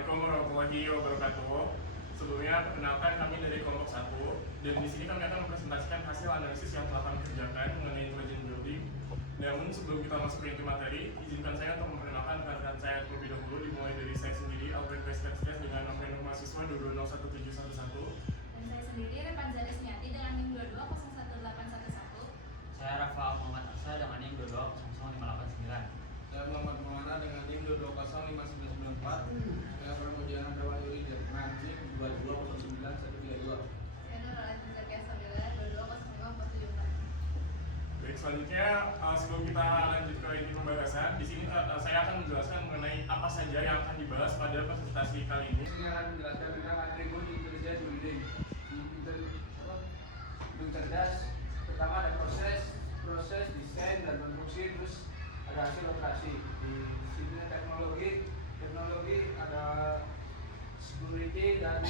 Assalamualaikum warahmatullahi wabarakatuh. Sebelumnya perkenalkan kami dari kelompok 1 dan di sini kami akan mempresentasikan hasil analisis yang telah kami kerjakan mengenai intelligent building. Namun sebelum kita masuk ke inti materi, izinkan saya untuk memperkenalkan rekan saya terlebih dahulu, dimulai dari saya sendiri Alfred Vestes dengan nomor mahasiswa 2201711. Dan saya sendiri Repanzari Seniati dengan NIM 2201811. Saya Rafa Muhammad Asa dengan NIM 2200589. Saya Muhammad Muhammad dengan NIM 2205994. Saya Pramudiana Drawayuri dengan NIM 2209132. Saya Nurul Aziza Kiasabila 2205474. Baik, selanjutnya sebelum kita lanjut ke inti pembahasan, di sini saya akan menjelaskan mengenai apa saja yang akan dibahas pada presentasi kali ini. Di sini akan menjelaskan tentang atribut intelligent building. Cerdas, pertama ada proses desain dan konstruksi, terus ada hasil operasi. Di sini teknologi ada security dan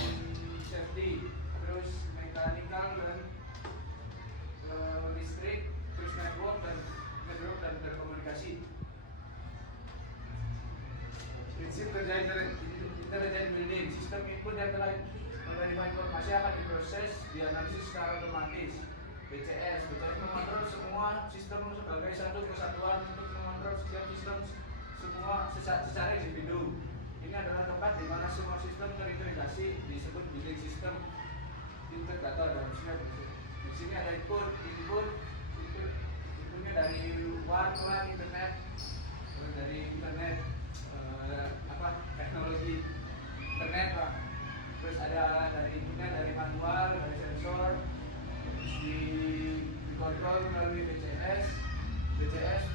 safety, terus mechanical dan listrik, terus network dan berkomunikasi. Prinsip kerja intelligent building, sistem input yang telah menerima informasi akan diproses, dianalisis secara otomatis. BCS mengontrol semua sistem sebagai satu kesatuan untuk mengontrol setiap sistem semua secara individu. Ini adalah tempat di mana semua sistem terintegrasi, disebut building system integrator dan di sini ada inputnya dari luar internet, teknologi internet Pak. Terus ada dari inputnya dari manual, dari sensor, terus dikontrol melalui BCS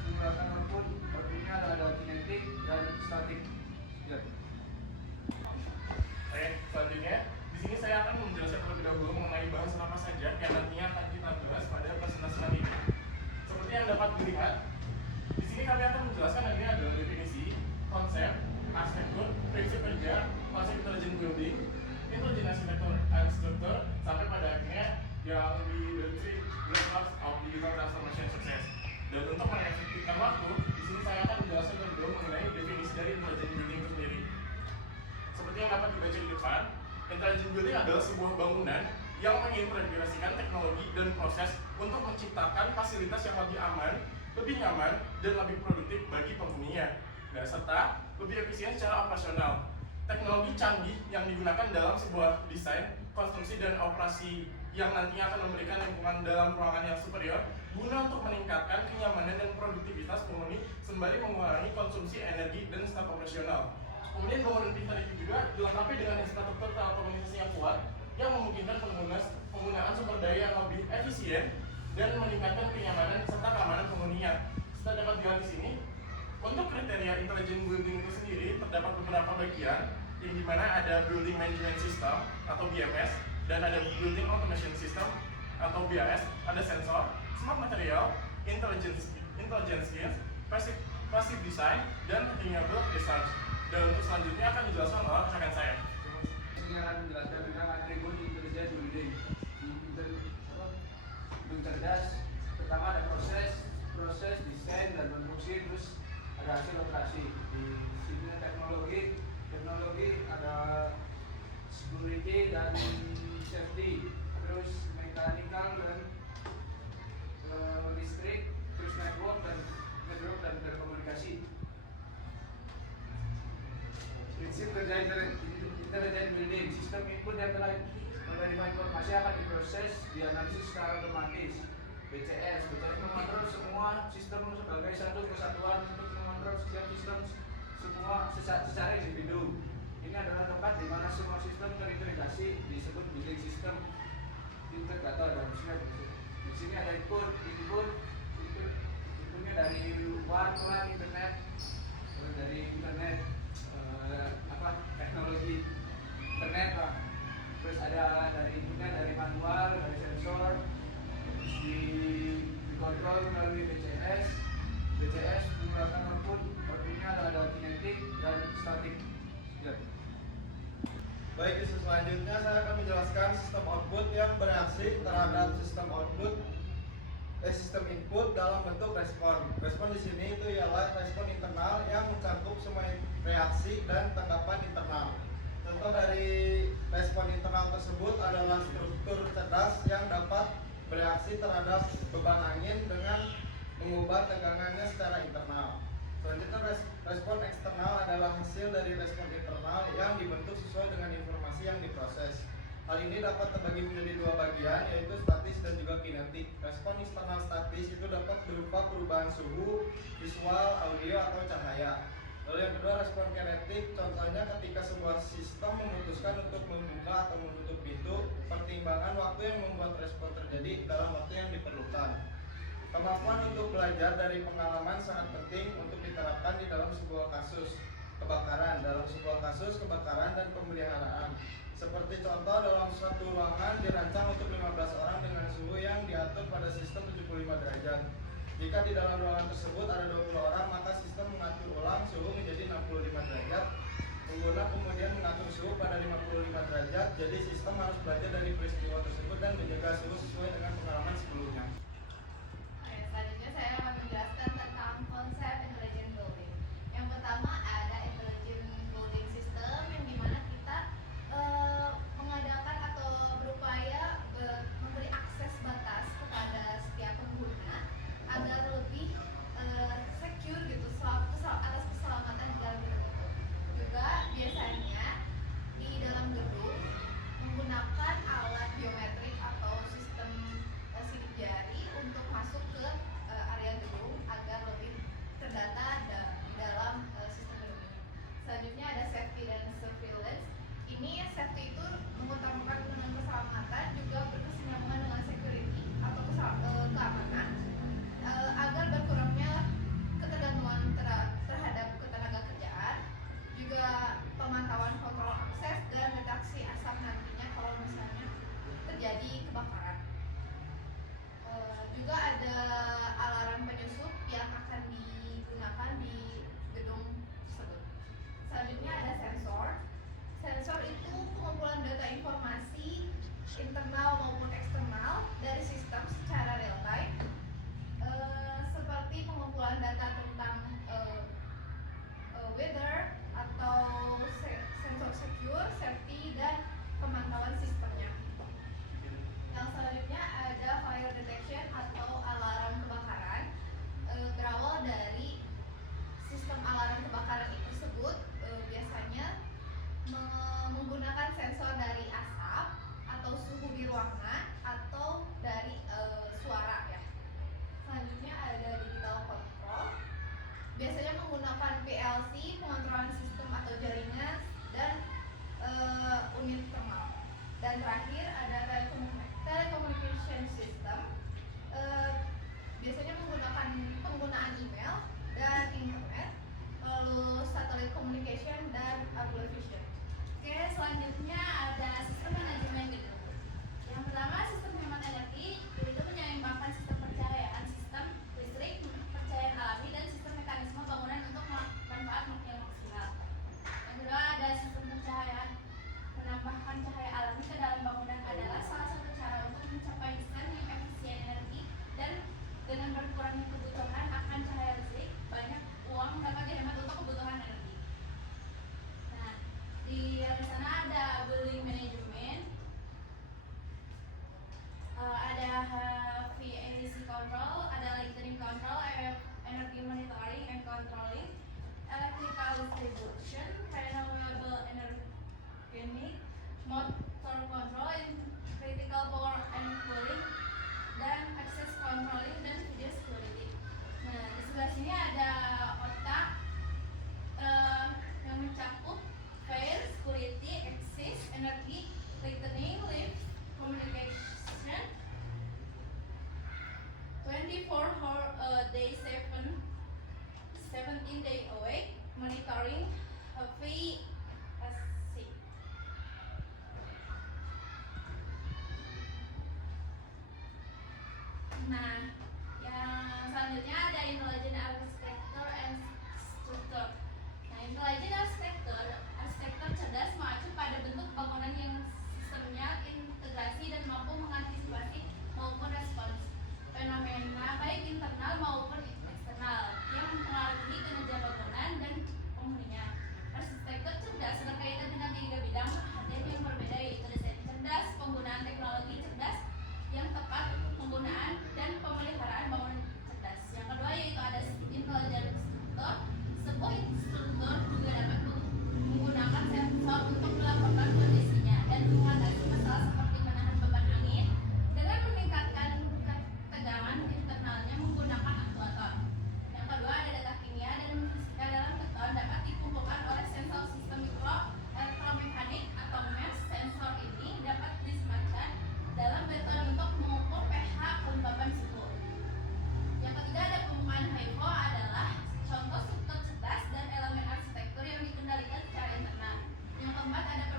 menggunakan outputnya ada kinetik dan statik. Ya. Baik, selanjutnya di sini saya akan menjelaskan terlebih dahulu mengenai bahasan apa saja yang nantinya akan kita bahas pada presentasi kali ini. Seperti yang dapat dilihat, di sini kami akan menjelaskan nantinya adalah definisi, konsep, arsitektur, prinsip kerja, konsep intelligent building, intelligent architecture, sampai pada akhirnya yang di the three black box of digital transformation success. Dan untuk mengefektifkan waktu, di sini saya akan menjelaskan terlebih dahulu mengenai definisi dari intelligent building itu sendiri. Seperti yang dapat dibaca di depan, intelligent building adalah sebuah bangunan yang mengintegrasikan teknologi dan proses untuk menciptakan fasilitas yang lebih aman, lebih nyaman, dan lebih produktif bagi penghuninya, dan serta lebih efisien secara operasional. Teknologi canggih yang digunakan dalam sebuah desain, konstruksi, dan operasi yang nantinya akan memberikan lingkungan dalam ruangan yang superior guna untuk meningkatkan kenyamanan dan produktivitas penghuni sembari mengurangi konsumsi energi dan staf operasional. Kemudian bangunan pintar itu juga dilengkapi dengan infrastruktur telekomunikasi yang kuat yang memungkinkan penggunaan sumber daya yang lebih efisien dan meningkatkan kenyamanan serta keamanan penghuninya. Setelah dapat dilihat di sini, untuk kriteria intelligent building itu sendiri terdapat beberapa bagian yang dimana ada building management system atau BMS dan ada building automation system atau BAS, ada sensor, smart material, intelligence skills, passive design, dan renewable research. Dan untuk selanjutnya akan dijelaskan oleh rekan saya. Ini akan menjelaskan tentang atribut intelligent building. Cerdas, pertama ada proses desain dan konstruksi, terus ada hasil operasi. Di sini teknologi ada security dan safety, terus mechanical dan listrik, terus network dan berkomunikasi. Prinsip kerja intelligent building, sistem input yang telah menerima informasi akan diproses, dianalisis secara otomatis. BCS mengontrol semua sistem sebagai satu kesatuan untuk mengontrol setiap sistem semua secara individu. Ini adalah tempat di mana semua sistem terintegrasi, disebut building system integrator dan di sini ada inputnya dari luar internet, teknologi internet Pak. Terus ada dari inputnya dari manual, dari sensor, terus dikontrol melalui BCS menggunakan outputnya ada kinetik dan statik. Ya. Baik, selanjutnya saya akan menjelaskan sistem output yang bereaksi terhadap sistem input dalam bentuk respon. Respon di sini itu ialah respon internal yang mencakup semua reaksi dan tanggapan internal. dari respon internal tersebut adalah struktur cerdas yang dapat bereaksi terhadap beban angin dengan mengubah tegangannya secara internal. Selanjutnya respon eksternal adalah hasil dari respon internal yang dibentuk sesuai dengan informasi yang diproses. Hal ini dapat terbagi menjadi dua bagian, yaitu statis dan juga kinetik. Respon eksternal statis itu dapat berupa perubahan suhu, visual, audio, atau cahaya. Lalu yang kedua, respon kinetik, contohnya ketika sebuah sistem memutuskan untuk membuka atau menutup pintu, pertimbangan waktu yang membuat respon terjadi dalam waktu yang diperlukan. Kemampuan untuk belajar dari pengalaman sangat penting untuk diterapkan di dalam sebuah kasus kebakaran, dan pemeliharaan. Seperti contoh, dalam suatu ruangan dirancang untuk 15 orang dengan suhu yang diatur pada sistem 75 derajat. Jika di dalam ruangan tersebut ada 20 orang, maka sistem mengatur ulang suhu menjadi 65 derajat. Pengguna kemudian mengatur suhu pada 55 derajat, jadi sistem harus belajar dari peristiwa tersebut dan menjaga suhu sesuai dengan pengalaman sebelumnya. Oke, selanjutnya saya akan menjelaskan tentang konsep intelligent building. Yang pertama ada intelligent building system, yang dimana kita mengadakan atau berupaya memberi akses batas kepada setiap pengguna agar lebih secure gitu atas keselamatan di dalam gedung itu. Juga biasanya di dalam gedung menggunakan alat biometrik atau sistem sidik jari untuk masuk ke area gedung agar lebih terdata di dalam sistem gedung ini. Selanjutnya ada safety dan surveillance. Ini safety itu mengutamakan dengan keselamatan, juga berkesinambungan dengan security atau keamanan agar berkurangnya ketergantungan terhadap ketenaga kerjaan, juga pemantauan kontrol akses dan deteksi asap nantinya kalau misalnya terjadi kebakaran. Juga ada alarm penyusup yang akan digunakan di gedung tersebut. Selanjutnya ada sensor. Sensor itu pengumpulan data informasi internal maupun eksternal dari sistem secara real time, seperti pengumpulan data tentang weather atau sensor secure, safety, dan pemantauan sistemnya. Yang selanjutnya ada fire detection atau alarm kebakaran. Berawal dari sistem alarm kebakaran tersebut biasanya menggunakan sensor dari asap atau suhu di ruangan atau dari suara ya. Selanjutnya ada digital control. Biasanya menggunakan PLC, pengontrolan sistem atau jaringan, dan unit thermal. Dan terakhir ada telecommunication system. Biasanya menggunakan penggunaan email dan internet, lalu satellite communication dan audio vision. Oke, selanjutnya ada sistem manajemen gedung. Yang pertama, sistem hemat energi, yaitu menyeimbangkan sistem pencahayaan, sistem listrik, pencahayaan alami, dan sistem mekanisme bangunan untuk manfaat yang maksimal. Yang kedua ada sistem pencahayaan. Menambahkan cahaya alami ke dalam bangunan adalah salah satu cara untuk mencapai desain yang efisien energi, dan dengan berkurangnya kebutuhan akan cahaya listrik, banyak uang dapat dihemat untuk kebutuhan energi. Nah, di sana ada building management, ada VAC control, ada lighting control, energy monitoring and controlling, electrical distribution, renewable energy, motor control, critical power and cooling, dan access controlling dan video security. Nah, di sebelah sini ada otak yang mencakup fire, security, access, energy, lightning, lift, communication, 24 day 17 day awake, monitoring, VAC. Nah, yang selanjutnya ada intelligent architecture and structure. Nah, intelligent arsitektur cerdas mengacu pada bentuk bangunan yang sistemnya integrasi dan mampu mengantisipasi maupun respons fenomena baik internal maupun eksternal yang mempengaruhi kinerja bangunan dan penghuninya. Arsitektur cerdas berkaitan dengan tiga bidang,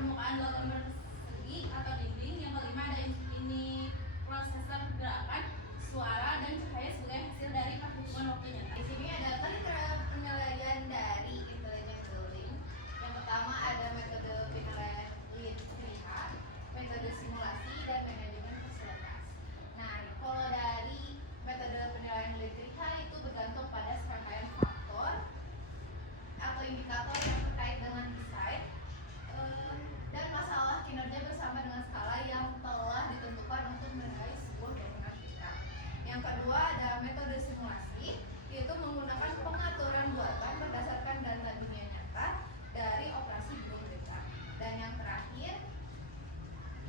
permukaan logam bersegi atau dinding. Yang kelima ada ini prosesor gerakan, suara, dan cahaya sebagai hasil dari perhitungan waktu nyata. Di sini ada penilaian dari intelligent building. Yang pertama ada metode penilaian Littriha, metode simulasi, dan manajemen fasilitas. Nah, kalau dari metode penilaian Littriha itu bergantung pada serangkaian faktor atau indikator yang terkait dengan desain dan masalah kinerja bersama dengan skala yang telah ditentukan untuk menilai sebuah bangunan kita. Yang kedua ada metode simulasi, yaitu menggunakan pengaturan buatan berdasarkan data dunia nyata dari operasi gedung kita. Dan yang terakhir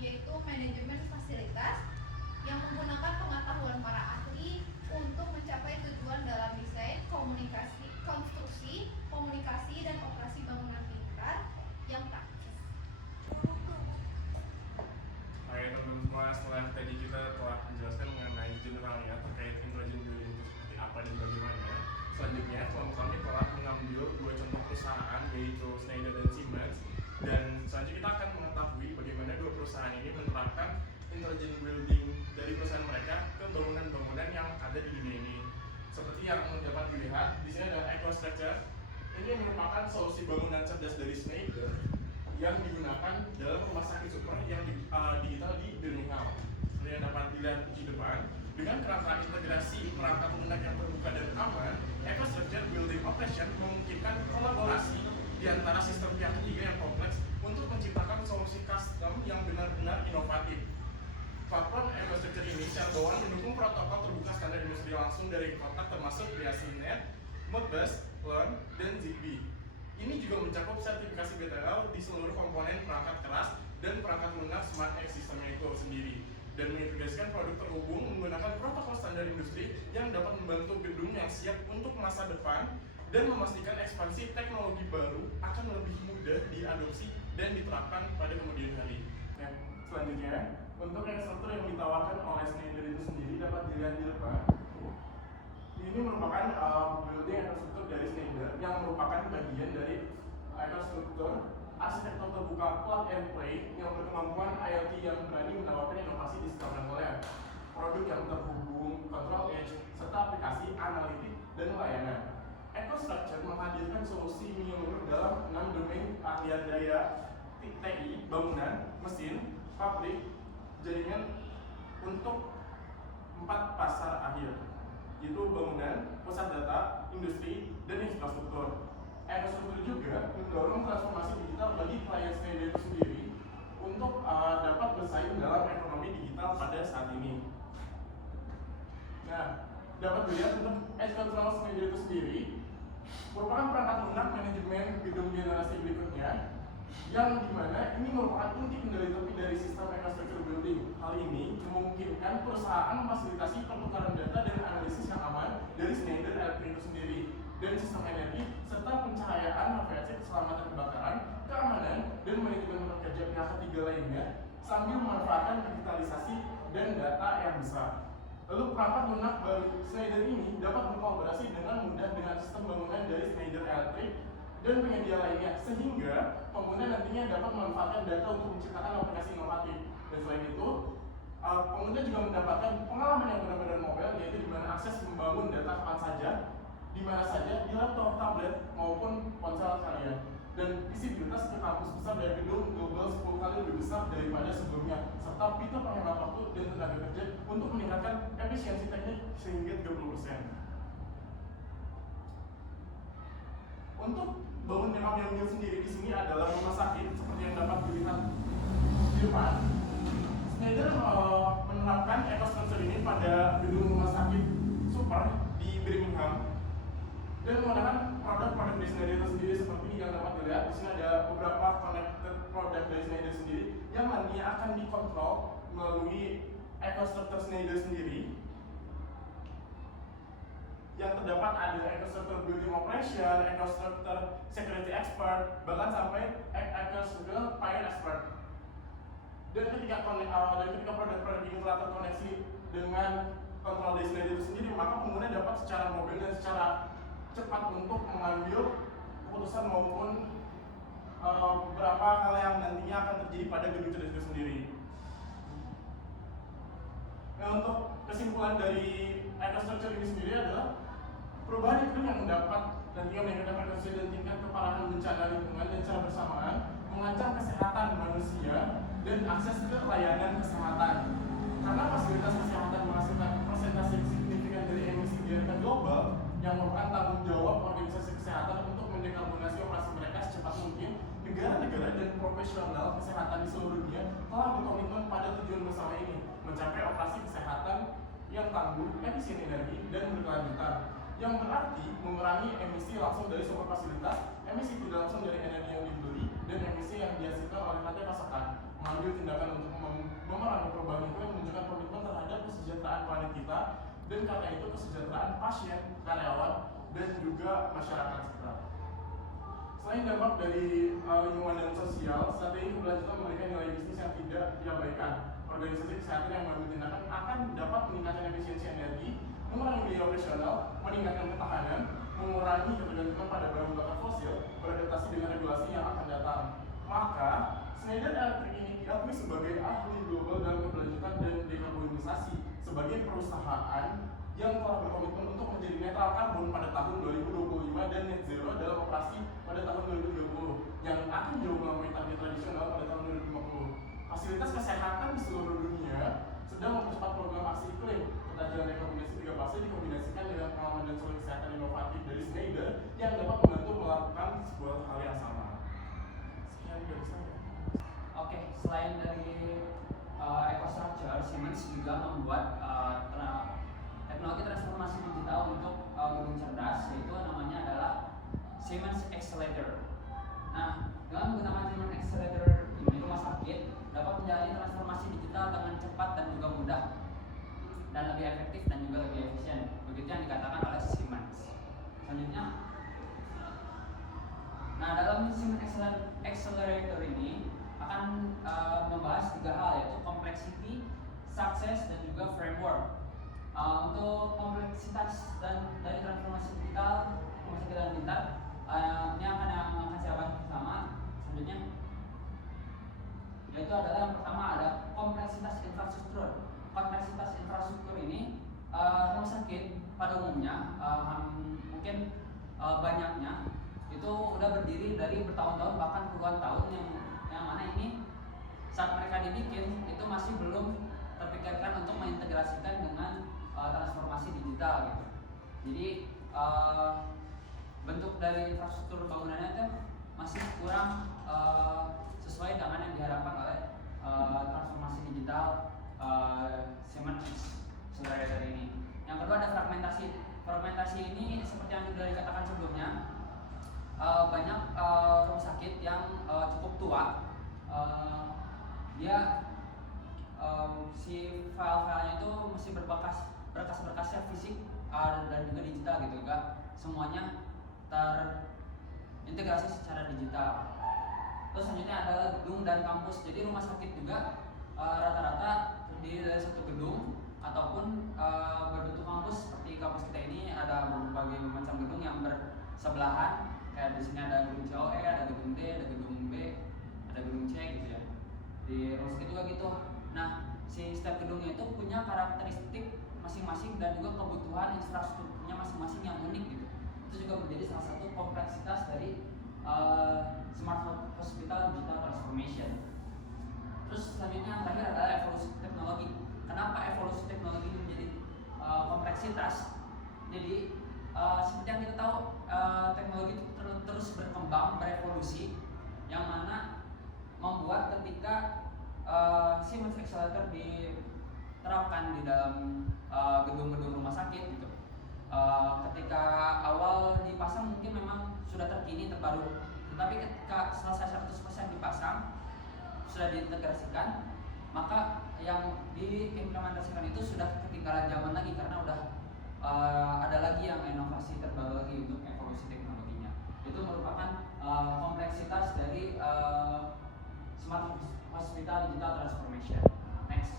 yaitu manajemen fasilitas, yang menggunakan pengetahuan para ahli untuk mencapai tujuan dalam desain, komunikasi, konstruksi, komunikasi, dan operasi bangunan pintar yang praktis. Oke teman-teman semua, setelah tadi kita telah menjelaskan mengenai generalnya terkait intelligent building itu seperti apa dan bagaimana, selanjutnya kami telah mengambil dua contoh perusahaan yaitu Schneider dan Siemens, dan selanjutnya kita akan mengetahui bagaimana dua perusahaan ini menerapkan intelligent building dari perusahaan mereka ke bangunan-bangunan yang ada di dunia ini. Seperti yang dapat dilihat di sini ada EcoStruxure. Ini merupakan solusi bangunan cerdas dari Schneider yang digunakan dalam rumah sakit super yang digital di Birmingham. Seperti yang dapat dilihat di depan, dengan kerangka integrasi perangkat lunak yang terbuka dan aman, EcoStruxure Building Operation memungkinkan kolaborasi di antara sistem pihak ketiga yang kompleks untuk menciptakan solusi custom yang benar-benar inovatif. Platform EcoStruxure ini secara bawaan mendukung protokol terbuka standar industri langsung dari kotak termasuk BASINet, Modbus, LAN, dan Zigbee. Ini juga mencakup sertifikasi BTL di seluruh komponen perangkat keras dan perangkat lunak Smart Edge System itu sendiri, dan mengintegrasikan produk terhubung menggunakan protokol standar industri yang dapat membantu gedung yang siap untuk masa depan dan memastikan ekspansi teknologi baru akan lebih mudah diadopsi dan diterapkan pada kemudian hari. Nah, selanjutnya, untuk struktur yang ditawarkan oleh Schneider itu sendiri dapat dilihat di depan. Ini merupakan building infrastruktur dari Schneider yang merupakan bagian dari infrastruktur arsitektur terbuka plug and play yang berkemampuan IoT yang berani menawarkan inovasi di setiap levelnya, produk yang terhubung, control edge, serta aplikasi analitik dan layanan. EcoStruxure menghadirkan solusi menyeluruh dalam 6 domain ahlian daya TI, bangunan, mesin, pabrik, jaringan untuk 4 pasar akhir, yaitu bangunan, pusat data, industri, dan infrastruktur. EcoStruxure juga mendorong transformasi digital bagi klien Schneider itu sendiri untuk dapat bersaing dalam ekonomi digital pada saat ini. Nah, dapat dilihat untuk EcoStruxure Schneider itu sendiri merupakan perangkat lunak manajemen gedung generasi berikutnya, yang dimana ini merupakan inti kendali tepi dari sistem EcoStruxure Building. Hal ini memungkinkan perusahaan memfasilitasi pertukaran data dan analisis yang aman dari Schneider Electric itu sendiri, dan sistem energi serta pencahayaan HVAC, keselamatan kebakaran, keamanan, dan manajemen kerja pihak ketiga lainnya sambil memanfaatkan digitalisasi dan data yang besar. Lalu perangkat lunak baru Schneider ini dapat berkolaborasi dengan mudah dengan sistem bangunan dari Schneider Electric dan penyedia lainnya, sehingga pengguna nantinya dapat memanfaatkan data untuk menciptakan aplikasi inovatif. Dan selain itu, pengguna juga mendapatkan pengalaman yang benar-benar mobile, yaitu di mana akses membangun data kapan saja, di mana saja, di laptop, tablet, maupun ponsel kalian. Dan visibilitas ke kampus besar dari gedung global 10 kali lebih besar daripada sebelumnya, serta fitur penghemat waktu dan tenaga kerja untuk meningkatkan efisiensi teknik sehingga 30%. Untuk bangun yang real sendiri di sini adalah rumah sakit seperti yang dapat dilihat di depan. Schneider menerapkan EcoStruxure ini pada gedung rumah sakit super di Birmingham dan menggunakan produk-produk dari Schneider itu sendiri seperti yang dapat dilihat. Di sini ada beberapa connected produk dari Schneider sendiri yang nantinya akan dikontrol melalui EcoStruxure Schneider sendiri. Yang terdapat ada EcoStruxure Building Operation, EcoStruxure Security Expert, bahkan sampai EcoStruxure Fire Expert. Dan ketika produk-produk ini telah terkoneksi dengan kontrol dari Schneider itu sendiri, maka pengguna dapat secara mobil dan secara cepat untuk mengambil keputusan maupun beberapa hal yang nantinya akan terjadi pada gedung cerdas itu sendiri. Nah, untuk kesimpulan dari EcoStructure ini sendiri adalah perubahan iklim yang mendapat nantinya meningkatkan frekuensi dan tingkat keparahan bencana lingkungan dan secara bersamaan mengancam kesehatan manusia dan akses ke layanan kesehatan. Karena fasilitas kesehatan menghasilkan persentase signifikan dari emisi biarkan global yang merupakan tanggung jawab organisasi kesehatan untuk mendekarbonasi operasi mereka secepat mungkin, negara-negara dan profesional kesehatan di seluruh dunia telah berkomitmen pada tujuan bersama ini, mencapai operasi kesehatan yang tangguh, efisien energi, dan berkelanjutan, yang berarti mengurangi emisi langsung dari sumber fasilitas, emisi tidak langsung dari energi yang dibeli, dan emisi yang dihasilkan oleh rantai pasokan. Mengambil tindakan untuk memerangi perubahan itu yang menunjukkan komitmen terhadap kesejahteraan planet kita, dan karena itu kesejahteraan pasien, karyawan, dan juga masyarakat sekitar. Selain dampak dari lingkungan dan sosial, strategi keberlanjutan memberikan nilai bisnis yang tidak diabaikan. Organisasi kesehatan yang mengambil tindakan akan dapat meningkatkan efisiensi energi, mengurangi biaya operasional, meningkatkan ketahanan, mengurangi ketergantungan pada bahan bakar fosil, beradaptasi dengan regulasi yang akan datang. Maka, Schneider Electric ini diakui sebagai ahli global dalam keberlanjutan dan dekarbonisasi sebagai perusahaan yang telah berkomitmen untuk menjadi netral karbon pada tahun 2025 dan net zero dalam operasi pada tahun 2020 yang akan jauh melampaui target tradisional pada tahun 2050. Fasilitas kesehatan di seluruh dunia sedang mempercepat program aksi iklim. Ketajaman dekarbonasi 3 fase dikombinasikan dengan pengalaman dan solusi kesehatan inovatif dari Schneider yang dapat membantu melakukan sebuah hal yang sama. Sekian dari saya. Oke, selain dari EcoStructure, Siemens juga membuat teknologi transformasi digital untuk gedung cerdas, yaitu namanya adalah Siemens Accelerator. Nah, dengan menggunakan Siemens Accelerator ini, rumah sakit dapat menjalani transformasi digital dengan cepat dan juga mudah, dan lebih efektif dan juga lebih efisien. Begitu yang dikatakan oleh Siemens. Selanjutnya, nah dalam Siemens Accelerator ini akan membahas 3 hal, yaitu complexity, success, dan juga framework. Untuk kompleksitas dan dari transformasi digital rumah sakit dan pintar, ini akan saya bahas bersama. Selanjutnya, yaitu adalah yang pertama ada kompleksitas infrastruktur. Kompleksitas infrastruktur ini rumah sakit pada umumnya mungkin banyaknya itu udah berdiri dari bertahun-tahun bahkan puluhan tahun, yang mana ini saat mereka dibikin itu masih belum terpikirkan untuk mengintegrasikan dengan transformasi digital gitu. Jadi bentuk dari infrastruktur bangunannya itu masih kurang sesuai dengan yang diharapkan oleh transformasi digital Siemens Accelerator ini. Yang kedua ada fragmentasi. Fragmentasi ini seperti yang sudah dikatakan sebelumnya, banyak rumah sakit yang cukup tua, dia si file-filenya itu masih berkas-berkasnya fisik dan juga digital gitu, enggak semuanya terintegrasi secara digital. Terus selanjutnya adalah gedung dan kampus. Jadi rumah sakit juga rata-rata terdiri dari satu gedung ataupun berbentuk kampus. Seperti kampus kita ini ada berbagai macam gedung yang bersebelahan. Kayak di sini ada gedung COE, ada gedung D, ada gedung B, ada gedung C gitu ya. Di rumah sakit juga gitu. Nah, si setiap gedungnya itu punya karakteristik masing-masing dan juga kebutuhan infrastrukturnya masing-masing yang unik gitu. Itu juga menjadi salah satu kompleksitas dari Smart Hospital Digital Transformation. Terus selanjutnya yang terakhir adalah evolusi teknologi. Kenapa evolusi teknologi ini menjadi kompleksitas? Jadi seperti yang kita tahu, teknologi itu terus berkembang, berevolusi, yang mana membuat ketika Siemens Accelerator diterapkan di dalam gedung-gedung rumah sakit gitu. Ketika awal dipasang mungkin memang sudah terkini, terbaru, tetapi ketika selesai 100% dipasang, sudah diintegrasikan, maka yang diimplementasikan itu sudah ketinggalan zaman lagi karena udah ada lagi yang inovasi terbaru lagi untuk evolusi teknologinya. Itu merupakan kompleksitas dari Smart Hospital Digital Transformation. Next.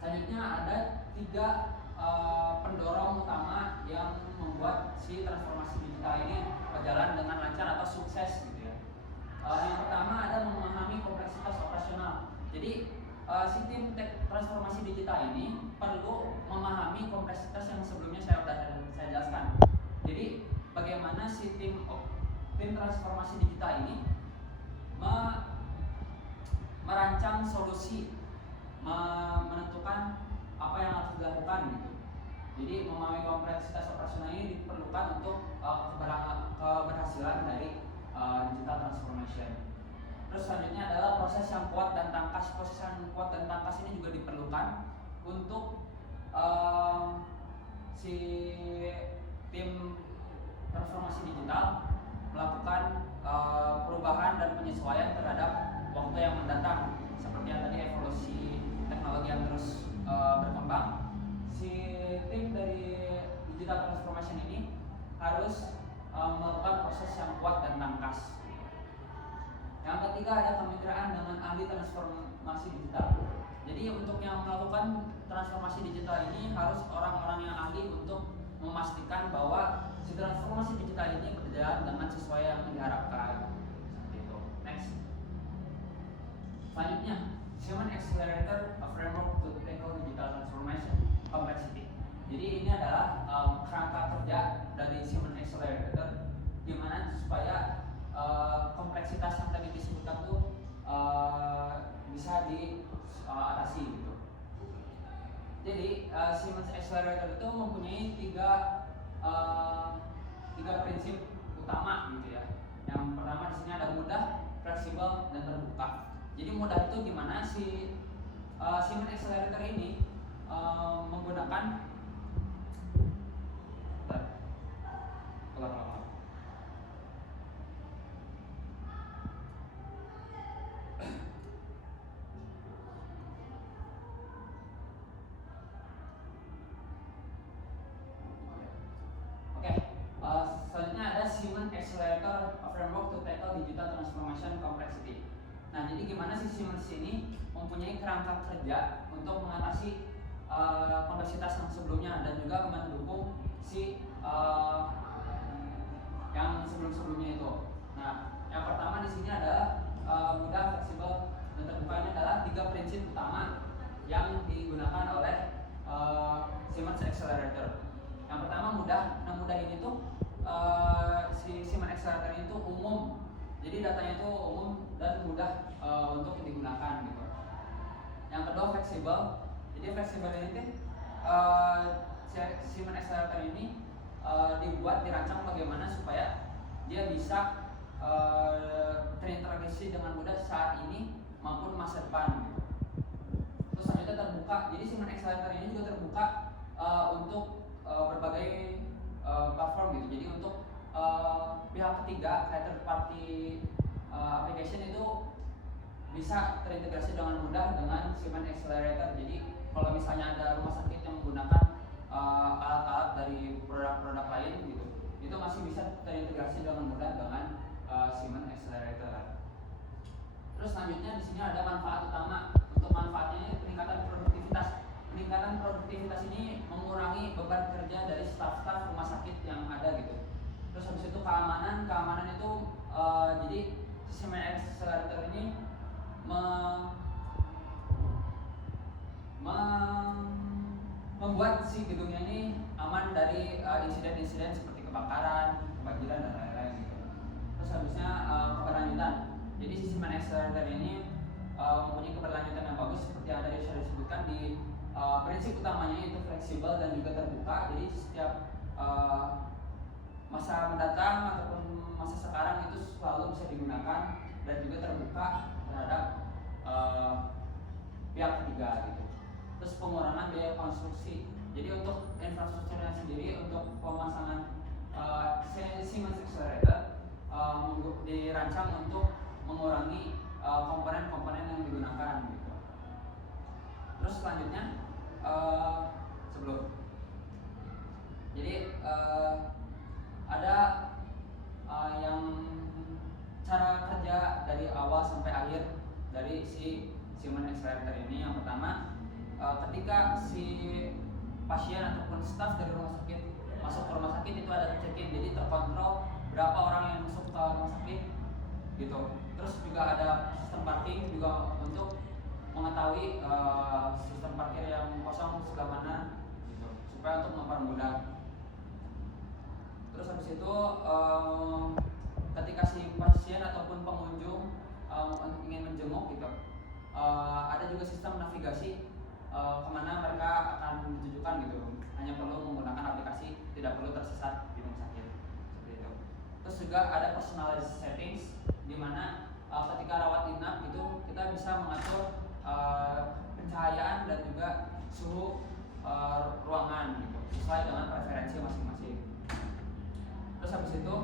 Selanjutnya ada 3 pendorong utama yang membuat si transformasi digital ini berjalan dengan lancar atau sukses gitu ya. Yang pertama ada memahami kompleksitas si tim transformasi digital ini perlu memahami kompleksitas yang sebelumnya saya jelaskan. Jadi bagaimana si tim transformasi digital ini merancang solusi, menentukan apa yang harus dilakukan gitu. Jadi memahami kompleksitas operasional ini diperlukan untuk keberhasilan dari digital transformation. Terus selanjutnya adalah proses yang kuat dan tangkas. Proses yang kuat dan tangkas ini juga diperlukan untuk si tim transformasi digital melakukan perubahan dan penyesuaian terhadap waktu yang mendatang, seperti yang tadi evolusi teknologi yang terus berkembang. Si tim dari digital transformation ini harus melakukan proses yang kuat dan tangkas. Yang ketiga ada kemitraan dengan ahli transformasi digital. Jadi untuk yang melakukan transformasi digital ini harus orang-orang yang ahli untuk memastikan bahwa si transformasi digital ini berjalan dengan sesuai yang diharapkan. Seperti itu. Next. Selanjutnya, Human Accelerator, a framework to tackle digital transformation complexity. Jadi ini adalah kerangka kerja dari Human Accelerator, gimana supaya kompleksitas yang tadi disebutkan tuh bisa diatasi gitu. Jadi Siemens Accelerator itu mempunyai tiga prinsip utama gitu ya. Yang pertama di sini ada mudah, fleksibel, dan terbuka. Jadi mudah itu gimana si Siemens Accelerator ini menggunakan selanjutnya ada Siemens Accelerator Framework to Tackle Digital Transformation Complexity. Nah, jadi gimana sih Siemens ini mempunyai kerangka kerja untuk mengatasi kompleksitas yang sebelumnya dan juga mendukung si yang sebelum-sebelumnya itu. Nah, yang pertama di sini adalah mudah, fleksibel, dan terbuka. Ini adalah tiga prinsip utama yang digunakan oleh Siemens Accelerator. Yang pertama mudah. Nah, mudah ini tuh si Siemens Accelerator itu umum. Jadi datanya itu umum dan mudah untuk digunakan gitu. Yang kedua fleksibel. Jadi fleksibel ini Siemens Accelerator ini dirancang bagaimana supaya dia bisa terintegrasi dengan mudah saat ini maupun masa depan gitu. Terus selanjutnya terbuka. Jadi Siemens Accelerator ini juga terbuka untuk berbagai platform gitu. Jadi untuk pihak ketiga kayak third party application itu bisa terintegrasi dengan mudah dengan Siemens Accelerator. Jadi kalau misalnya ada rumah sakit yang menggunakan alat-alat dari produk-produk lain gitu, itu masih bisa terintegrasi dengan mudah dengan Siemens Accelerator. Terus selanjutnya di sini ada manfaat utama. Untuk manfaatnya ini peningkatan produktivitas. Peningkatan produktivitas ini mengurangi beban kerja dari staf-staf rumah sakit yang ada gitu. Terus habis itu keamanan itu jadi Siemens Accelerator ini membuat si gedungnya ini aman dari insiden-insiden seperti kebakaran, kebanjiran, dan lain-lain gitu. Terus habisnya keberlanjutan. Jadi si Siemens Accelerator ini mempunyai keberlanjutan yang bagus seperti yang tadi sudah disebutkan di prinsip utamanya itu fleksibel dan juga terbuka. Jadi setiap masa mendatang ataupun masa sekarang itu selalu bisa digunakan dan juga terbuka terhadap pihak ketiga gitu. Terus pengurangan biaya konstruksi. Jadi untuk infrastrukturnya sendiri untuk pemasangan Siemens Accelerator dirancang untuk mengurangi komponen-komponen yang digunakan gitu. Terus selanjutnya jadi ada yang cara kerja dari awal sampai akhir dari si Siemens Accelerator ini. Yang pertama, ketika si pasien ataupun staf dari rumah sakit masuk ke rumah sakit itu ada check-in, jadi terkontrol berapa orang yang masuk ke rumah sakit gitu. Terus juga ada sistem parking juga untuk mengetahui sistem parkir yang kosong sebelah mana gitu, supaya untuk mempermudah. Terus habis itu ketika si pasien ataupun pengunjung ingin menjenguk gitu, ada juga sistem navigasi kemana mereka akan ditujukan gitu, hanya perlu menggunakan aplikasi, tidak perlu tersesat di rumah sakit seperti itu. Terus juga ada personalized settings di mana ketika rawat inap gitu kita bisa mengatur pencahayaan dan juga suhu ruangan gitu sesuai dengan preferensi masing-masing. Terus habis itu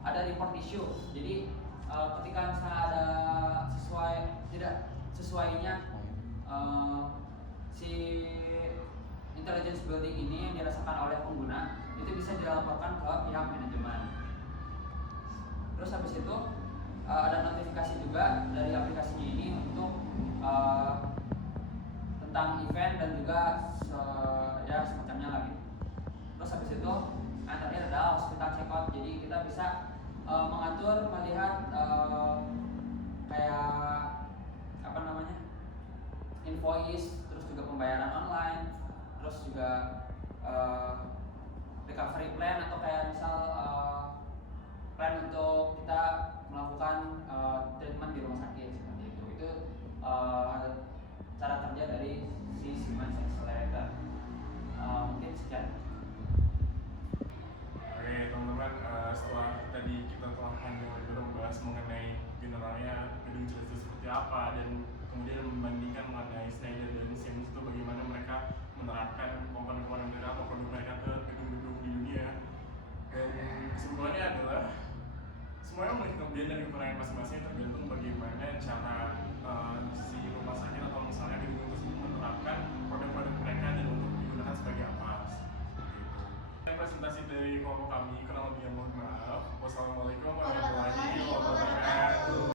ada report issue. Jadi ketika misalnya ada tidak sesuainya si intelligence building ini yang dirasakan oleh pengguna, itu bisa dilaporkan ke pihak manajemen. Terus habis itu ada notifikasi juga dari aplikasinya ini untuk tentang event dan juga ya semacamnya lagi. Terus habis itu yang terakhir adalah hospital checkout. Jadi kita bisa mengatur, melihat kayak apa namanya, invoice, terus juga pembayaran online, terus juga recovery plan atau kayak misal plan untuk kita melakukan treatment di rumah sakit seperti itu. Itu cara kerja dari si Siemens Accelerator. Mungkin sekian. Oke teman-teman, setelah tadi kita telah panjang lebar membahas mengenai generalnya gedung jelas itu seperti apa, dan kemudian membandingkan mengenai Schneider dan Siemens itu bagaimana mereka menerapkan komponen-komponen mereka atau produk mereka ke gedung-gedung di dunia. Dan kesimpulannya adalah semuanya memiliki kelebihan dan kekurangan masing-masing, tergantung bagaimana cara si rumah sakit atau misalnya gedung tersebut menerapkan produk-produk mereka dan untuk digunakan sebagai apa. Presentasi dari kelompok kami, kurang lebihnya mohon maaf. Wassalamualaikum warahmatullahi